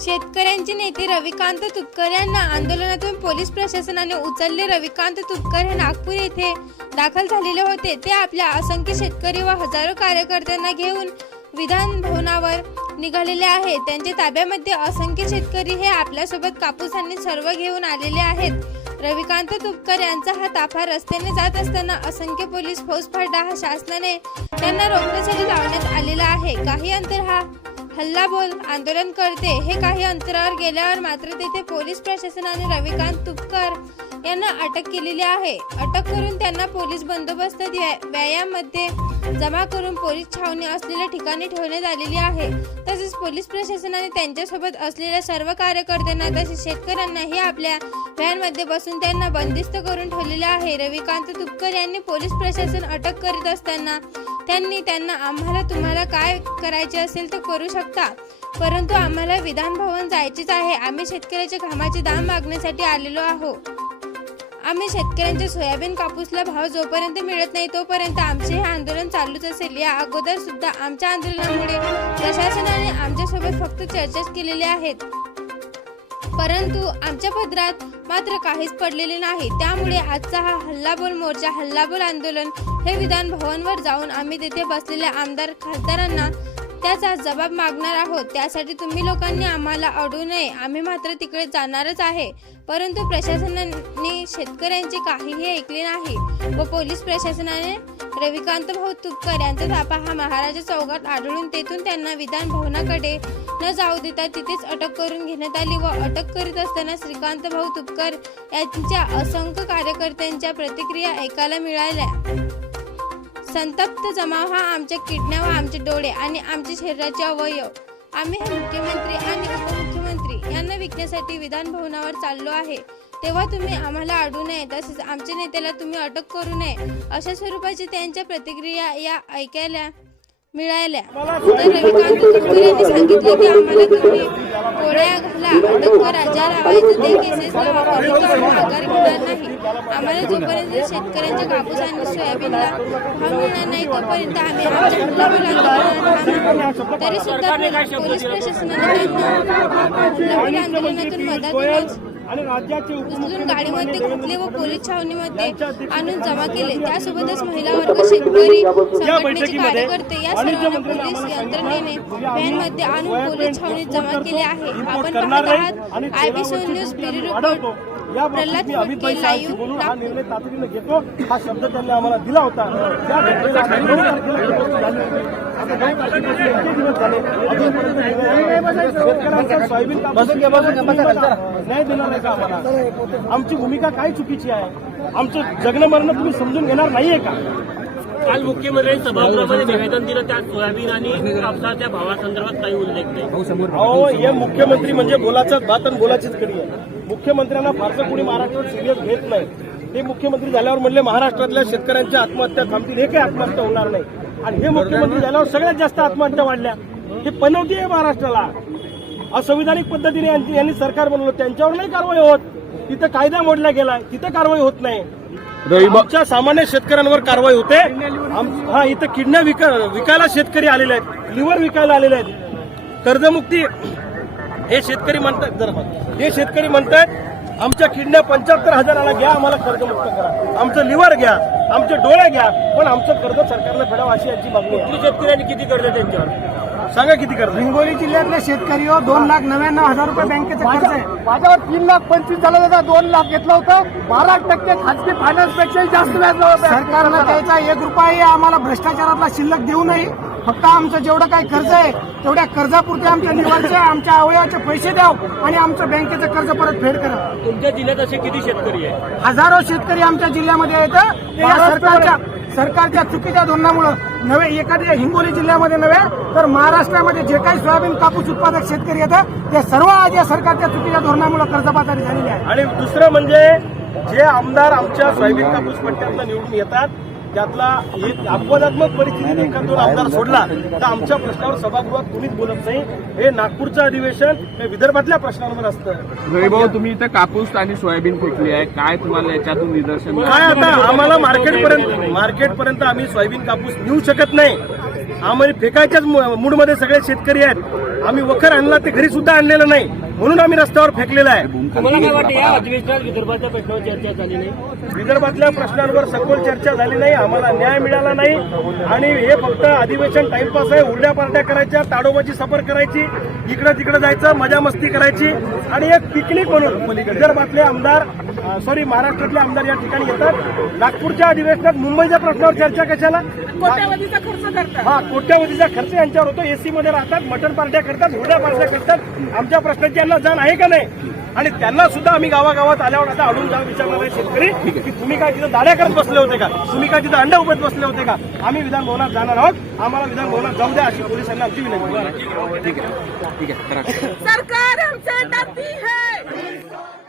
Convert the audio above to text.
नेते रविकांत तुपकर यांना आंदोलनातून पोलीस प्रशासनाने उचलले. रविकांत तुपकर हे नागपूर येथे दाखल झालेले होते. ते आपल्या असंख्य शेतकरी व हजारो कार्यकर्त्यांना घेऊन विधान भवनावर निघालेले आहे. त्यांच्या ताब्यामध्ये असंख्य शेतकरी हे आपल्यासोबत कापूस आणि सर्व घेऊन आलेले आहेत. रविकांत तुपकर यांचा हा ताफा रस्त्याने जात असताना असंख्य पोलीस फौजफाटा हा शासनाने त्यांना रोखण्यासाठी लावण्यात आलेला आहे. काही अंतर हा हल्ला बोल आंदोलन करते हे काही अंतरावर गेल्यावर मात्र तेथे पोलीस प्रशासनाने रविकांत तुपकर यांना अटक केलेली आहे. अटक करून त्यांना पोलीस बंदोबस्त व्या- व्यायाममध्ये जमा करून पोलीस छावणी असलेल्या ठिकाणी ठेवण्यात आलेली आहे. तसेच पोलीस प्रशासनाने त्यांच्यासोबत असलेल्या सर्व कार्यकर्त्यांना तसेच शेतकऱ्यांनाही आपल्या व्हॅनमध्ये बसून त्यांना बंदिस्त करून ठेवलेले आहे. रविकांत तुपकर यांनी पोलीस प्रशासन अटक करीत असताना त्यांनी त्यांना आम्हाला तुम्हाला काय करायचे असेल तर करू शकता. परंतु आम्हाला विधान भवन जायचेच आहे. आम्ही शेतकऱ्याच्या घामाचे दाम मागण्यासाठी आलेलो आहोत आम्ही शेतकऱ्यांच्या सोयाबीन कापूसला भाव जोपर्यंत मिळत नाही तोपर्यंत आमचे हे आंदोलन चालूच असेल. या अगोदर सुद्धा आमच्या आंदोलनामुळे प्रशासनाने आमच्यासोबत फक्त चर्चाच केलेले आहेत. परंतु आमच्या पदरात मात्र काहीच पडलेले नाही. त्यामुळे आजचा हा हल्लाबोल मोर्चा हल्लाबोल आंदोलन हे विधान भवनवर जाऊन आम्ही तिथे बसलेल्या आमदार खासदारांना त्याचा जबाब मागणार आहोत. त्यासाठी तुम्ही लोकांनी आम्हाला अडू नये. आम्ही मात्र तिकडे जाणारच आहे. परंतु प्रशासनाने शेतकऱ्यांचे काहीही ऐकले नाही व पोलीस प्रशासनाने रविकांत भाऊ तुपकर यांचा तापा हा महाराजा चौकात आढळून तेथून त्यांना विधान भवनाकडे न जाऊ देता तिथेच अटक करून घेण्यात आली व अटक करीत असताना श्रीकांत भाऊ तुपकर यांच्या असंख्य कार्यकर्त्यांच्या प्रतिक्रिया ऐकायला मिळाल्या. संतप्त जमाव हा आमच्या किडण्या व आमचे डोळे आणि आमच्या शरीराचे अवयव. आम्ही हे मुख्यमंत्री आणि उपमुख्यमंत्री यांना विकण्यासाठी विधान भवनावर चाललो आहे. तेव्हा तुम्ही आम्हाला अडू नये तसेच आमच्या नेत्याला तुम्ही अटक करू नये अशा स्वरूपाची त्यांच्या प्रतिक्रिया या ऐकायला मिळाल्या. तर रविकांत तुपकर यांनी सांगितले की आम्हाला तुम्ही गोळ्या घाला. अटक करा लावायचं ते केसेस लावा परंतु आम्ही माघार घेणार नाही. आम्हाला जोपर्यंत शेतकऱ्यांच्या कापूस आणि सोयाबीनला भाव मिळणार नाही तोपर्यंत आम्ही आमच्या हल्लाबोल आंदोलनात तरी सुद्धा पोलीस प्रशासनाने त्यांना आंदोलनातून मदत आणि राज्याचे उचलून गाडीमध्ये घातले व पोलीस छावणीमध्ये आणून जमा केले? त्यासोबतच महिला वर्ग शेतकरी संघटनेचे कार्यकर्ते या सर्वांना पोलीस यंत्रणेने व्हॅनमध्ये आणून पोलीस छावणीत जमा केले आहे. आपण पाहत आहात आयबीसी न्यूज ब्युरो रिपोर्ट या प्रल्हाद बाबतीत मी अमित भाई फुटके साहेबशी लाईव्ह बोलून हा. निर्णय तातडीने घेतो. हा शब्द त्यांनी आम्हाला दिला होता. त्या घटनेला काही नऊ तारखेला पोस्ट झाली. होती. आता नऊ तारखेपासून इतके दिवस झाले. अजूनपर्यंत निर्णय नाही. शेतकऱ्यांचा सोयाबीन कापूस न्याय देणार नाही. का आम्हाला? आमची भूमिका काय चुकीची आहे? आमचं जगणं मरणं तुम्ही समजून घेणार नाहीये का? काल मुख्यमंत्र्यांनी सभागृहामध्ये निवेदन दिलं त्यात सोयाबीन आणि कापसाच्या भावासंदर्भात काही उल्लेख नाही. अहो हे मुख्यमंत्री म्हणजे बोलाचाच भात आणि बोलाचीच कडी आहे. मुख्यमंत्र्यांना फारसं कोणी महाराष्ट्रात सिरियस घेत नाही. हे मुख्यमंत्री झाल्यावर म्हणले महाराष्ट्रातल्या शेतकऱ्यांच्या आत्महत्या थांबतील. हे काही आत्महत्या होणार नाही. आणि हे मुख्यमंत्री झाल्यावर सगळ्यात जास्त आत्महत्या वाढल्या. हे पनवती आहे महाराष्ट्राला. असंविधानिक पद्धतीने यांनी सरकार बनवलं. त्यांच्यावर नाही कारवाई होत. तिथं कायदा मोडला गेला तिथं कारवाई होत नाही. आमच्या सामान्य शेतकऱ्यांवर कारवाई होते. हा इथं किडण्या विका विकायला शेतकरी आलेले आहेत. लिव्हर विकायला आलेले आहेत. कर्जमुक्ती हे शेतकरी म्हणतात जरा बघ. हे शेतकरी म्हणतात आमच्या किडण्या पंच्याहत्तर हजाराला घ्या आम्हाला कर्जमुक्त करा. आमचं लिव्हर घ्या आमचे डोळे घ्या पण आमचं कर्ज सरकारनं फेडावं अशी यांची मागणी आहे. शेतकऱ्यांनी किती कर्ज त्यांच्यावर? सांगा किती कर्ज हिंगोली जिल्ह्यातले शेतकरी हो दोन लाख नव्याण्णव हजार रुपये बँकेचं कर्ज आहे. माझ्यावर तीन लाख पंचवीस झालं होता दोन लाख घेतलं होतं. बारा टक्के खाजगी फायनान्स पेक्षाही जास्त व्याज सरकारनं त्याचा एक रुपयाही आम्हाला भ्रष्टाचारातला शिल्लक देऊ नये. फक्त आमचं जेवढं काही कर्ज आहे तेवढ्या कर्जापुरते आमच्या निवडचे आमच्या अवयवाचे पैसे द्याव आणि आमचं बँकेचं कर्ज परत फेड करा. तुमच्या जिल्ह्यात असे किती शेतकरी आहे हजारो शेतकरी आमच्या जिल्ह्यामध्ये येतं या सरकारच्या सरकारच्या चुकीच्या धोरणामुळे नव्हे एखाद्या हिंगोली जिल्ह्यामध्ये नव्हे तर महाराष्ट्रामध्ये जे काही सोयाबीन कापूस उत्पादक शेतकरी येतं ते सर्व आज या सरकारच्या चुकीच्या धोरणामुळे कर्जबाजारी झालेली आहे आणि दुसरं म्हणजे जे आमदार आमच्या सोयाबीन कापूस पट्ट्यातनं निवडून येतात त्यातला एक अपवादात्मक परिस्थितीत एखाद दोन आमदार सोडला तर आमच्या प्रश्नावर सभागृहात कोणीच बोलत नाही. हे नागपूरचं अधिवेशन हे विदर्भातल्या प्रश्नांवर असतं. रविभाऊ तुम्ही इथं कापूस आणि सोयाबीन पिकली आहे. काय तुम्हाला याच्यातून निदर्शन काय आता? आम्हाला मार्केटपर्यंत मार्केटपर्यंत आम्ही सोयाबीन कापूस नेऊ शकत नाही. आम्हाला फेकायच्याच मूडमध्ये सगळे शेतकरी आहेत. आम्ही वखर आणला ते घरी सुद्धा आणलेलं नाही. म्हणून आम्ही रस्त्यावर फेकलेला आहे. तुम्हाला काय वाटतं या अधिवेशनात विदर्भाच्या प्रश्नावर चर्चा झाली नाही? विदर्भातल्या प्रश्नांवर सखोल चर्चा झाली नाही आम्हाला न्याय मिळाला नाही. आणि हे फक्त अधिवेशन टाइमपास आहे उलड्या पार्ट्या करायच्या ताडोबाची सफर करायची इकडं तिकडं जायचं मजा मस्ती करायची. आणि एक पिकनिक म्हणून विदर्भातले आमदार सॉरी महाराष्ट्रातले आमदार या ठिकाणी येतात. नागपूरच्या अधिवेशनात मुंबईच्या प्रश्नावर चर्चा कशाला? कोट्यावधीचा खर्च करतात. हा कोट्यावधीचा खर्च यांच्यावर होतो. एसी मध्ये राहतात मटन पार्ट्या करतात हुड्या पार्ट्या करतात. आमच्या प्रश्नाची यांना जाण आहे का नाही? आणि त्यांना सुद्धा आम्ही गावागावात आल्यावर आता अडून जाऊन विचारणार आहे शेतकरी की तुम्ही काय तिथं दाड्या करत बसले होते का? तुम्ही काय तिथं अंडा उभत बसले होते का? आम्ही विधान भवनात जाणार आहोत. आम्हाला विधान भवनात जाऊ द्या अशी पोलिसांना आमची विनंती आहे. ठीक आहे ठीक आहे करा. सरकार हमसे डरती है.